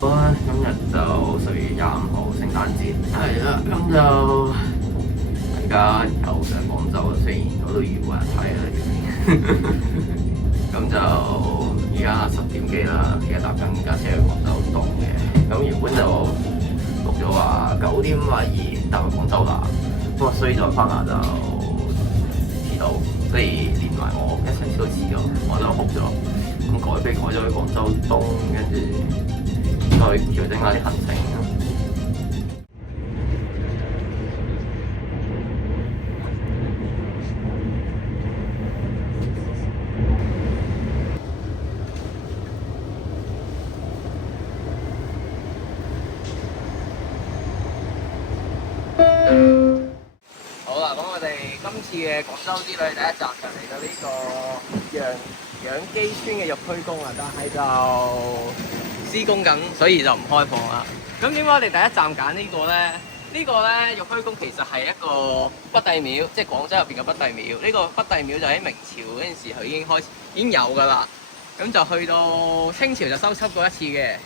好啦，今日就10月25號聖誕節，係啦，咁就大家又上廣州啦，雖然嗰度冇人睇啦，咁就而家10點幾啦，而家搭緊架車去廣州東嘅，咁原本就錄咗話9點52搭去廣州南，咁啊衰咗翻下就遲到，所以連埋我一齊都遲咗，我就哭咗。咁改飛改咗去廣州東，跟住再調整下啲行程。好啦，咁我哋今次嘅廣州之旅第一站就嚟到呢個楊箕村嘅玉虛宮啦，但係就施工緊，所以就唔開放啦。咁點解我哋第一站揀呢個咧？呢個咧玉虛宮其實係一個北帝廟，即係廣州入邊嘅北帝廟。呢個北帝廟就喺明朝嗰陣時佢已經有㗎啦。咁就去到清朝就修葺過一次嘅。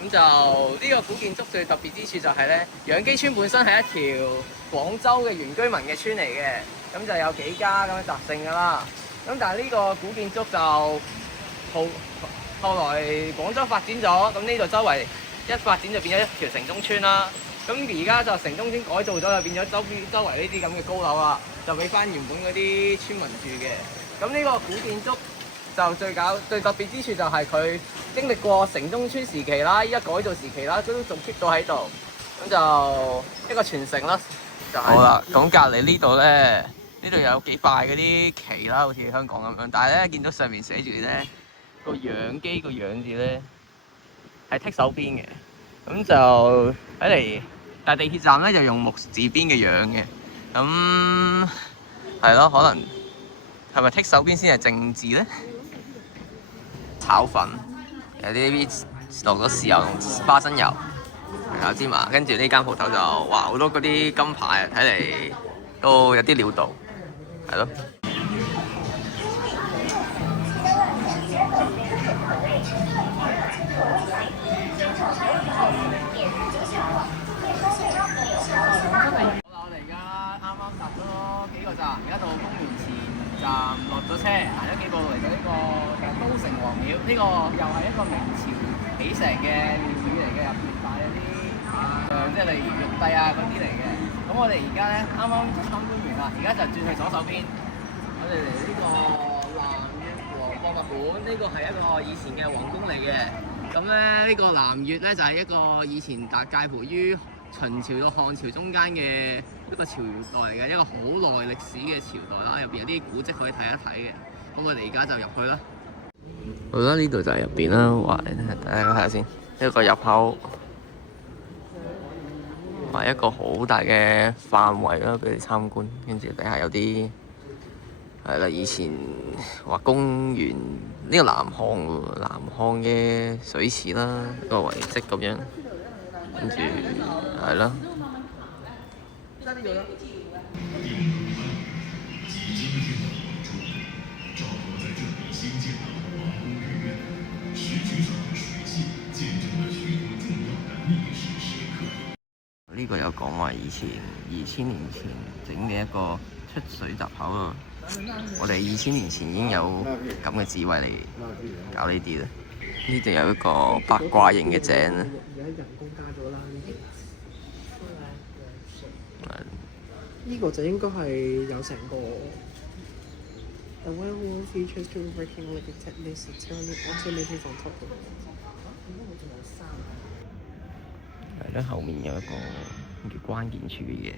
咁就呢個古建築最特別之處就係咧，楊箕村本身係一條廣州嘅原居民嘅村嚟嘅，咁就有幾家咁樣習姓㗎啦。咁但係呢個古建築就後來廣州發展咗，咁呢度周圍一發展就變咗一條城中村啦。咁而家就城中村改造咗，就變咗周圍呢啲咁嘅高樓啦，就俾翻原本嗰啲村民住嘅。咁呢個古建築就最特別之處就係佢經歷過城中村時期啦，依家改造時期啦，都仲 keep 到喺度，咁就一個傳承啦。好啦，咁隔離呢度咧，呢度有幾塊嗰啲旗啦，好似香港咁樣，但係咧見到上面寫住咧個楊箕個楊字咧係剔手邊嘅，咁就睇嚟，但係地鐵站咧就用木字邊嘅楊嘅，咁係咯，可能係咪剔手邊先係正字咧？炒粉，有啲落咗豉油同花生油，有芝麻，跟住呢間鋪頭就哇好多嗰啲金牌，睇嚟都有啲料到，係咯。好啦，我哋而家啱啱搭咗幾個站，而家到公園前站落咗車，行咗幾步嚟到呢個都城隍廟，呢個又係一個明朝起成嘅廟宇嚟嘅，入邊擺咗啲即係例如玉帝啊嗰啲嚟嘅。咁我哋而家咧啱啱參觀完啦，而家就轉去左手邊，我哋嚟呢個南越王博物館，呢個係一個以前嘅皇宮嚟嘅。咁咧呢個南越咧就係一個以前介乎於秦朝到漢朝中間嘅一個朝代嚟嘅，一個好耐歷史嘅朝代啦，入邊有啲古蹟可以睇一睇嘅。咁我哋而家就入去啦。好啦，呢度就係入邊啦，哇！大家睇下先，一個入口，哇！一個好大嘅範圍啦，俾你參觀。跟住底下有啲係啦，以前話公園呢個南漢嘅水池啦，一個遺跡咁樣。跟住係啦。呢個有講話以前2000年前整嘅一個出水閘口啊！我哋2000年前已經有咁嘅智慧嚟搞呢啲啦。呢度有一個八卦形嘅井啊！而家人工加咗啦，呢個就應該係有成個。The well will features two working like a techniques turning alternating on top of it。係啦，後面有一個叫關鍵處嘅嘢，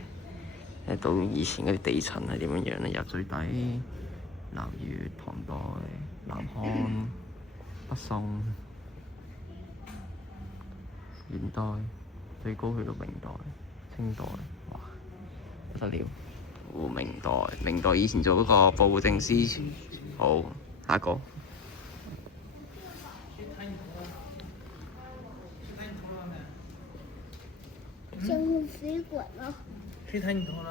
睇到以前嗰啲地層係點樣樣咧？由最底南越、唐代、南漢、北宋、元代，最高去到明代、清代，哇，不得了！明代以前做嗰個布政司，好，下一個。像個水管咯。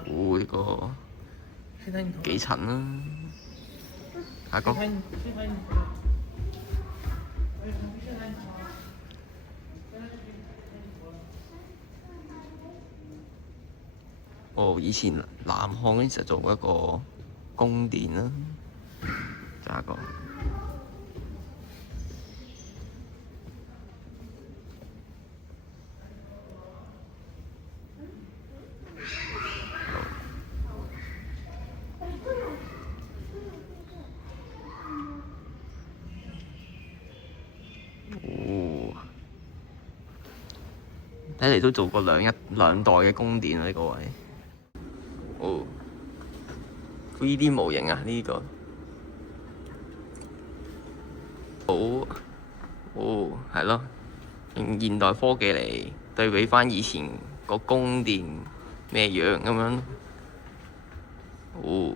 呢個幾層啦，下一個。哦，以前南漢嗰陣時做過一個宮殿啦，就係一個。哦，睇嚟都做過兩代嘅宮殿啊！呢個位。哦，3D 模型啊，呢個。好，哦，係咯，用現代科技嚟對比翻以前個宮殿咩樣咁樣。哦，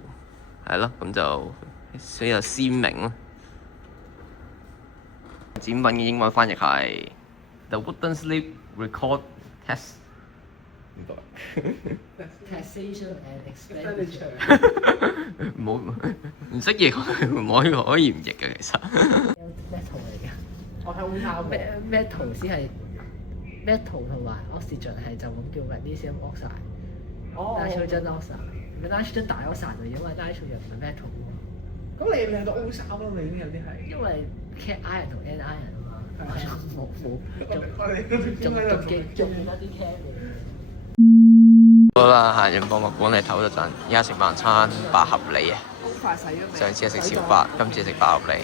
係咯，咁就比較鮮明咯。展品嘅英文翻譯係 The Wooden Sleep Record Test。唔得。Taxation and expenditure。唔好唔識譯，可以唔譯嘅其實。metal 嚟嘅，我睇好慘。metal 先係 metal 同埋 oxygen 係就咁叫 magnesium oxide。哦。nitrogen oxide，nitrogen dioxide 嚟，因為 nitrogen 唔係 metal 喎。咁你咪去到 O 三咯，你已經有啲係。因為 cat iron 同 N iron 啊嘛，冇我哋嗰啲仲嗰啲 cat 嚟。好啦，行完博物館嚟唞咗陣，而家食晚餐8合理啊！好快洗咗未？上次係食小8，今次食8合理，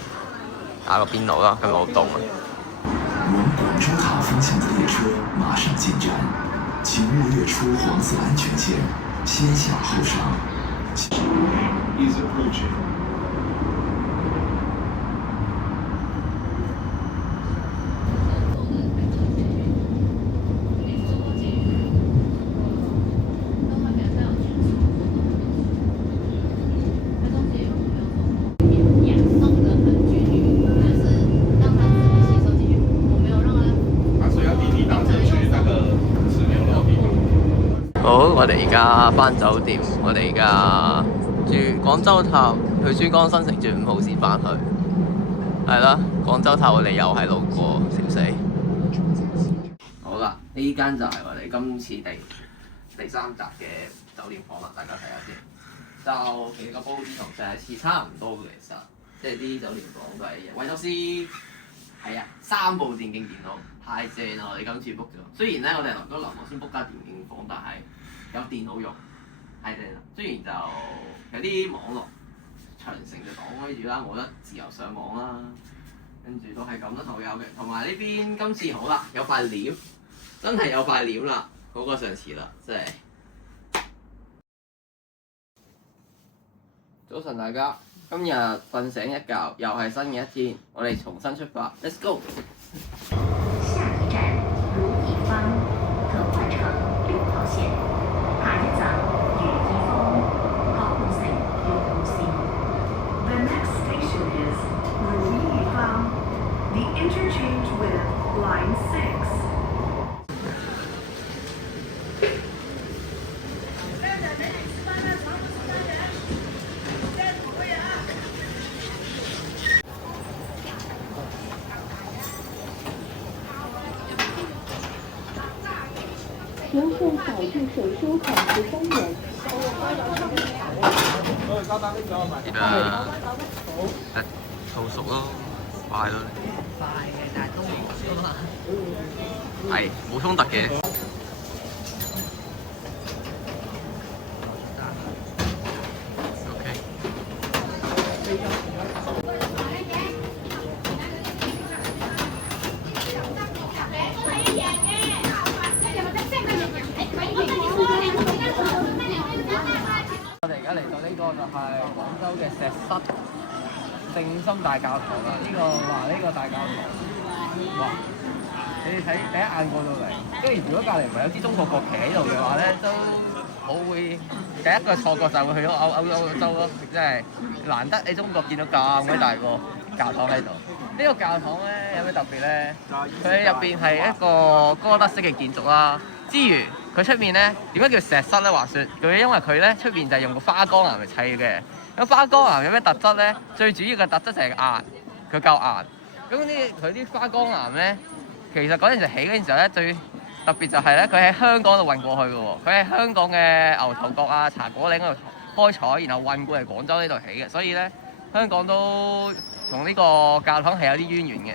打個邊爐啦，今日好凍啊！往广州塔方向的列車马上进站，请勿越出黄色安全线，先下后上。Is approaching. 好，我哋而家返酒店，我哋而家住廣州塔，去珠江新城住5號線返去。係啦，廣州塔我哋又係路過，笑死。好啦，呢間就係我哋今次第3集嘅酒店房啦，大家睇下先。就其實個佈置同上一次差唔多嘅，其實即係啲酒店房都係一樣。唯獨是係啊，3部電競電腦太正啦！我哋今次 book 咗，雖然咧我哋臨臨我先 book 間電競房，但係有電腦用，太正啦！雖然就有啲網絡長城就擋開住啦，冇得自由上網啦，跟住都係咁啦，頭有嘅。同埋呢邊今次好啦，有塊簾，真係有塊簾啦，好過上次啦，真係。早晨大家，今日瞓醒一覺，又係新嘅一天，我哋重新出發 ，Let's go！ 下一站如意坊，可换乘6號線。下一站如意坊，可換乘6號線。The next station is 如意坊. The interchange with Line 6. 游客扫住手收款13元。湊熟咯，快咯。快嘅，但係都唔㗎嘛。係冇衝突嘅。我哋而家嚟到呢個就係廣州嘅石室聖心大教堂啦。呢個大教堂，哇！你哋睇第一眼過到嚟，跟住如果隔離唔係有支中國國旗喺度嘅話咧，都好會第一個錯覺就係會去到歐洲咯。真係難得喺中國見到咁鬼大個教堂喺度。呢個教堂咧有咩特別咧？佢入邊係一個哥德式嘅建築啦，之餘佢出面咧點解叫石室咧？話説佢因為佢咧出邊就係用個花崗岩嚟砌嘅。咁花崗岩有咩特質咧？最主要嘅特質就係硬，佢夠硬。咁佢啲花崗岩咧，其實嗰陣時起嗰陣時候咧，特別就係咧，佢喺香港度運過去嘅喎，佢喺香港嘅牛頭角啊、茶果嶺嗰度開採，然後運過嚟廣州呢度起嘅，所以咧香港都同呢個教堂係有啲淵源嘅。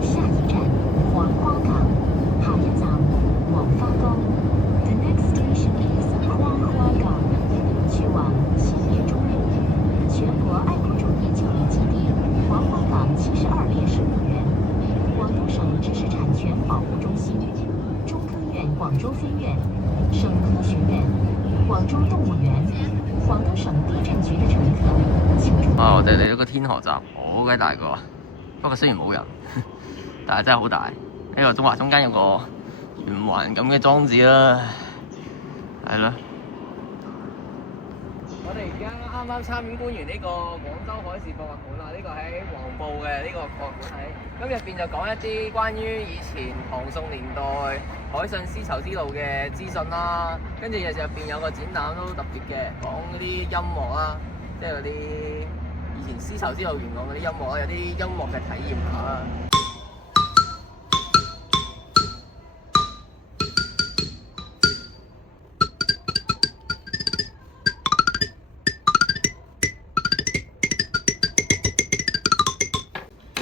下一站黃花崗，下一站黃花崗。The next station is 黃花崗，去往企業中路，全國愛國主義教育基地黃花崗72烈士墓園，廣東省知識產權保護中心，中科院廣州分院，省科學院，廣州動物園，廣東省地震局的乘客，請注意。我哋嚟到個天河站，好鬼大個，不過雖然冇人，但係真係好大。呢個中華中間有個圓環咁嘅裝置啦，係咯。我哋而家啱啱參觀完呢個廣州海事博物館啦，呢個喺黃埔嘅呢個博物館喺，咁入邊就講一啲關於以前唐宋年代海上絲綢之路嘅資訊啦，跟住入邊有個展覽都特別嘅，講嗰啲音樂啦，即係嗰啲以前絲綢之路沿岸嗰啲音樂啦，有啲音樂嘅體驗下啦。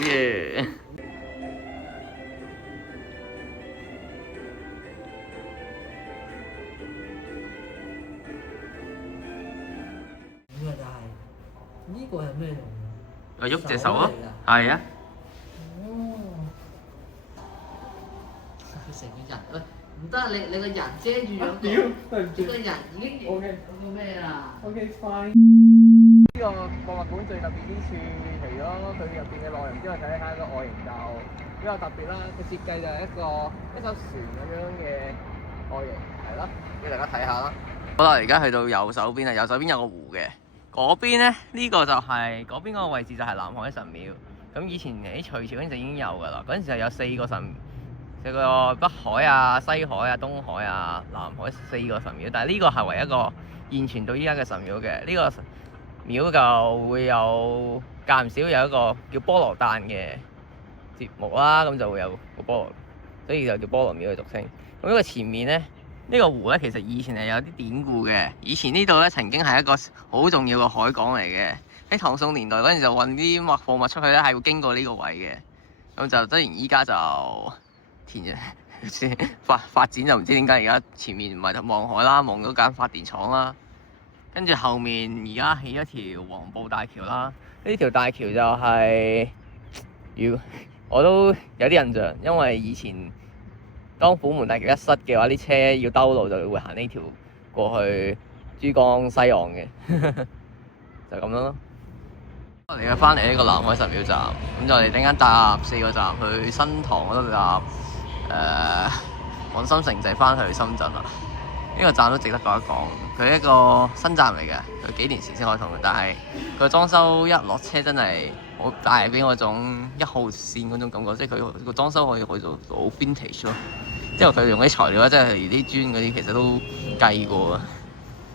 耶！咁啊，但係呢個係咩用？我喐隻手咯，係啊。哦，佢成個人喂，唔得，你個人遮住咗個，屌，對唔住。你個人已經 OK 有個咩啦？ OK fine。呢個博物館最特別之處，除咗佢入邊嘅內容之外，睇下個外形就比較特別啦。個設計就係一艘船咁樣嘅外形，係咯，俾大家睇下啦。好啦，而家去到右手邊啦，右手邊有個湖嘅，嗰邊咧呢個就係嗰邊嗰個位置就係南海神廟。咁以前喺隋朝嗰陣就已經有㗎啦，嗰陣時就有4個神，有個北海啊、西海啊、東海啊、南海4個神廟，但係呢個係唯一一個現存到依家嘅神廟嘅。呢個廟就會有間唔少有一個叫菠蘿誕嘅節目啦，咁就會有個菠蘿，所以就叫菠蘿廟嘅俗稱。咁呢個前面咧，呢個湖咧其實以前係有啲典故嘅。以前呢度咧曾經係一個好重要嘅海港嚟嘅。喺唐宋年代嗰陣就運啲貨物出去咧，係會經過呢個位嘅。咁就當然依家就填發展就唔知點解而家前面唔係望海啦，望咗間發電廠啦。跟住後面而家起一條黃埔大橋啦，呢條大橋就係、我都有啲印象，因為以前當虎門大橋一塞嘅話，啲車要兜路就會行呢條過去珠江西岸嘅，就咁樣咯。我哋翻嚟呢個南海神廟站，咁就我哋陣間搭4個站去新塘嗰度搭廣深城際翻去深圳啦。呢個站都值得講一講，佢係一個新站嚟嘅，佢幾年前先開通嘅，但係佢裝修一落車真係好帶俾我種1號線嗰種感覺，即係佢個裝修可以做到好 vintage 咯，因為佢用啲材料咧，即係啲磚嗰啲其實都計過啊，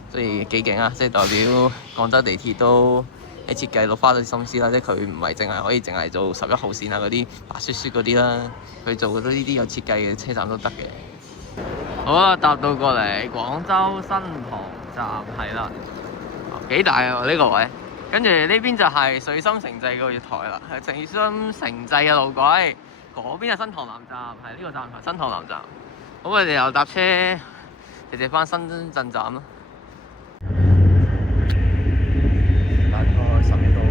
所以幾勁啊！即係代表廣州地鐵都喺設計度花咗心思啦，即係佢唔係淨係可以淨係做11號線啊嗰啲白雪雪嗰啲啦，佢做到呢啲有設計嘅車站都得嘅。好啊，搭到過嚟廣州新塘站係啦，幾大啊呢個位。跟住呢邊就係水深城際個月台啦，係水深城際嘅路軌。嗰邊係新塘南站，係呢個站台新塘南站。好，我哋又搭車直接翻深圳站咯。大概10秒到。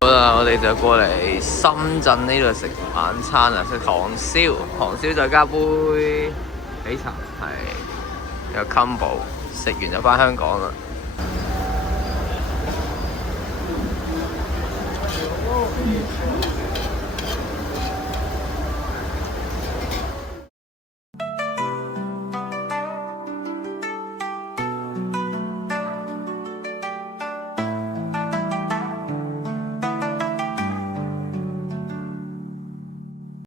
好啦，我哋就過嚟深圳呢度食晚餐啊，食糖燒，糖燒再加杯喜茶，係有 combo， 食完就翻香港啦。